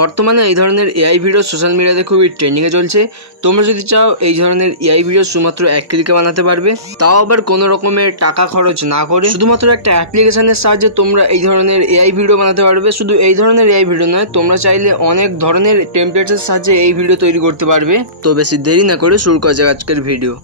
বর্তমানে এই ধরনের এআই ভিডিও সোশ্যাল মিডিয়াতে খুবই ট্রেন্ডিংয়ে চলছে। তোমরা যদি চাও এই ধরনের এআই ভিডিও শুধুমাত্র এক ক্লিকে বানাতে পারবে, তাও আবার কোনো রকমের টাকা খরচ না করে। শুধুমাত্র একটা অ্যাপ্লিকেশনের সাহায্যে তোমরা এই ধরনের এআই ভিডিও বানাতে পারবে। শুধু এই ধরনের এআই ভিডিও নয়, তোমরা চাইলে অনেক ধরনের টেমপ্লেটের সাহায্যে এই ভিডিও তৈরি করতে পারবে। তো বেশি দেরি না করে শুরু করা যাক আজকের ভিডিও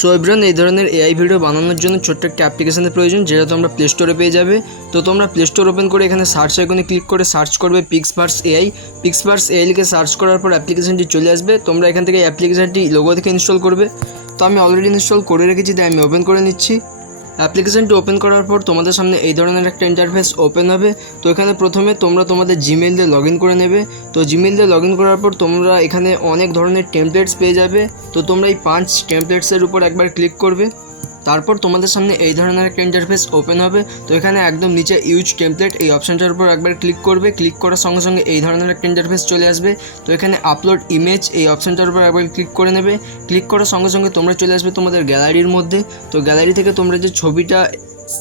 সো এভরিওয়ান এই ধরনের এআই ভিডিও বানানোর জন্য ছোট্ট একটা অ্যাপ্লিকেশনের প্রয়োজন, যেটা তোমরা প্লে স্টোরে পেয়ে যাবে। তো তোমরা প্লে স্টোর ওপেন করে এখানে সার্চ আইকনে ক্লিক করে সার্চ করবে পিক্সপার্স এআই পিক্সপার্স এআই লিখে সার্চ করার পর অ্যাপ্লিকেশনটি চলে আসবে। তোমরা এখান থেকে অ্যাপ্লিকেশনটি লোগো থেকে ইনস্টল করবে। তো আমি অলরেডি ইনস্টল করে রেখেছি, তাই আমি ওপেন করে নিচ্ছি। অ্যাপ্লিকেশনটি ওপেন করার পর তোমাদের সামনে এই ধরনের একটা ইন্টারফেস ওপেন হবে। তো এখানে প্রথমে তোমরা তোমাদের জিমেল দিয়ে লগ করে নেবে। তো জিমেল দিয়ে লগ করার পর তোমরা এখানে অনেক ধরনের টেমপ্লেটস পেয়ে যাবে। তো তোমরা এই পাঁচ টেমপ্লেটসের উপর একবার ক্লিক করবে। তারপর তোমাদের সামনে এই ধরনের একটা ইন্টারফেস ওপেন হবে। তো এখানে একদম নিচে ইউজ টেমপ্লেট এই অপশানটার উপর একবার ক্লিক করবে। ক্লিক করার সঙ্গে সঙ্গে এই ধরনের একটা ইন্টারফেস চলে আসবে। তো এখানে আপলোড ইমেজ এই অপশানটার উপর একবার ক্লিক করে নেবে। ক্লিক করার সঙ্গে সঙ্গে তোমরা চলে আসবে তোমাদের গ্যালারির মধ্যে। তো গ্যালারি থেকে তোমরা যে ছবিটা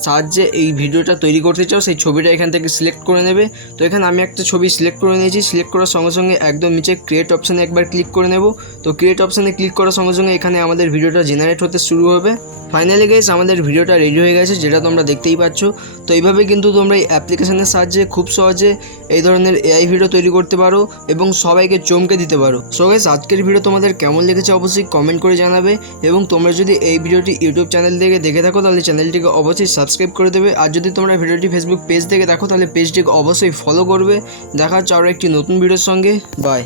সাহায্যে এই ভিডিওটা তৈরি করতে চাও, সেই ছবিটা এখান থেকে সিলেক্ট করে নেবে। তো এখানে আমি একটা ছবি সিলেক্ট করে নিয়েছি। সিলেক্ট করার সঙ্গে সঙ্গে একদম নিচে ক্রিয়েট অপশানে একবার ক্লিক করে নেব। তো ক্রিয়েট অপশানে ক্লিক করার সঙ্গে সঙ্গে এখানে আমাদের ভিডিওটা জেনারেট হতে শুরু হবে। ফাইনালি গেস আমাদের ভিডিওটা রেডি হয়ে গেছে, যেটা তোমরা দেখতেই পাচ্ছ। তো এইভাবে কিন্তু তোমরা এই অ্যাপ্লিকেশনের সাহায্যে খুব সহজে এই ধরনের এআই ভিডিও তৈরি করতে পারো এবং সবাইকে চমকে দিতে পারো। সো গেস আজকের ভিডিও তোমাদের কেমন লেগেছে অবশ্যই কমেন্ট করে জানাবে এবং তোমরা যদি এই ভিডিওটি ইউটিউব চ্যানেল থেকে দেখে থাকো, তাহলে চ্যানেলটিকে অবশ্যই সাবস্ক্রাইব করে দেবে। আর যদি তোমরা ভিডিওটি ফেসবুক পেজ থেকে দেখো, তাহলে পেজটিকে অবশ্যই ফলো করবে। দেখা হচ্ছে আরও একটি নতুন ভিডিওর সঙ্গে। বাই